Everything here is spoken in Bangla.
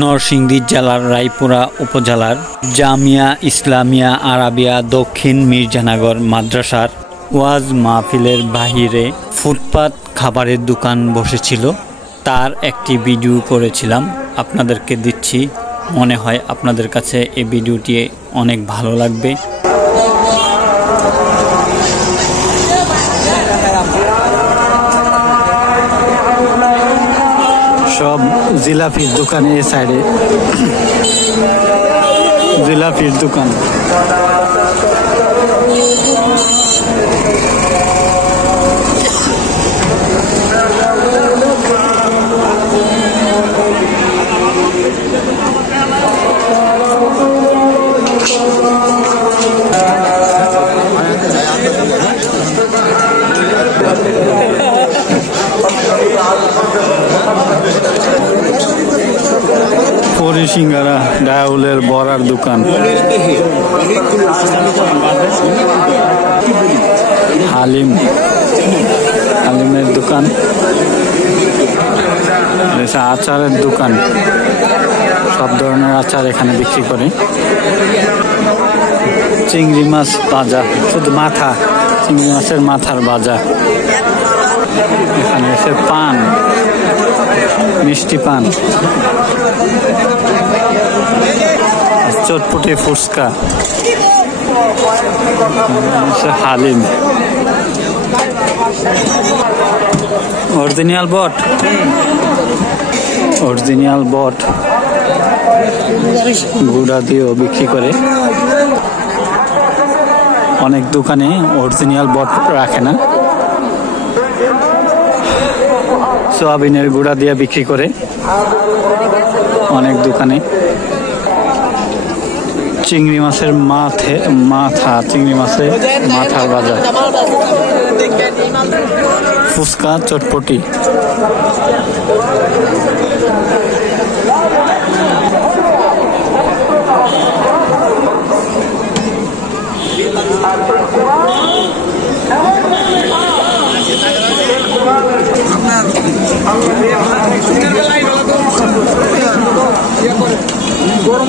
নরসিংদী জেলার রায়পুরা উপজেলার জামিয়া ইসলামিয়া আরাবিয়া দক্ষিণ মির্জানগর মাদ্রাসার ওয়াজ মাহফিলের বাহিরে ফুটপাত খাবারের দোকান বসেছিল, তার একটি ভিডিও করেছিলাম, আপনাদেরকে দিচ্ছি। মনে হয় আপনাদের কাছে এই ভিডিওটি অনেক ভালো লাগবে। সব জিলাপির দোকান, এই সাইডে জিলাপির দোকান। পরি সিঙ্গারা, ডাউলের বড়ার দোকান, হালিমের দোকান, আচারের দোকান, সব ধরনের আচার এখানে বিক্রি করে। চিংড়ি মাছ ভাজা, শুধু মাথা, চিংড়ি মাছের মাথার ভাজা। এখানে এসে পান, মিষ্টি পান, চটপটি ফুচকা, হালিম, অরিজিনাল বট, গুড়া দিয়েও বিক্রি করে। অনেক দোকানে অরিজিনাল বট রাখে না, সোয়াবিনের গুঁড়া দিয়ে বিক্রি করে অনেক দোকানে। চিংড়ি মাছের চিংড়ি মাছের মাথার ভাজা, ফুচকা, চটপটি। গরম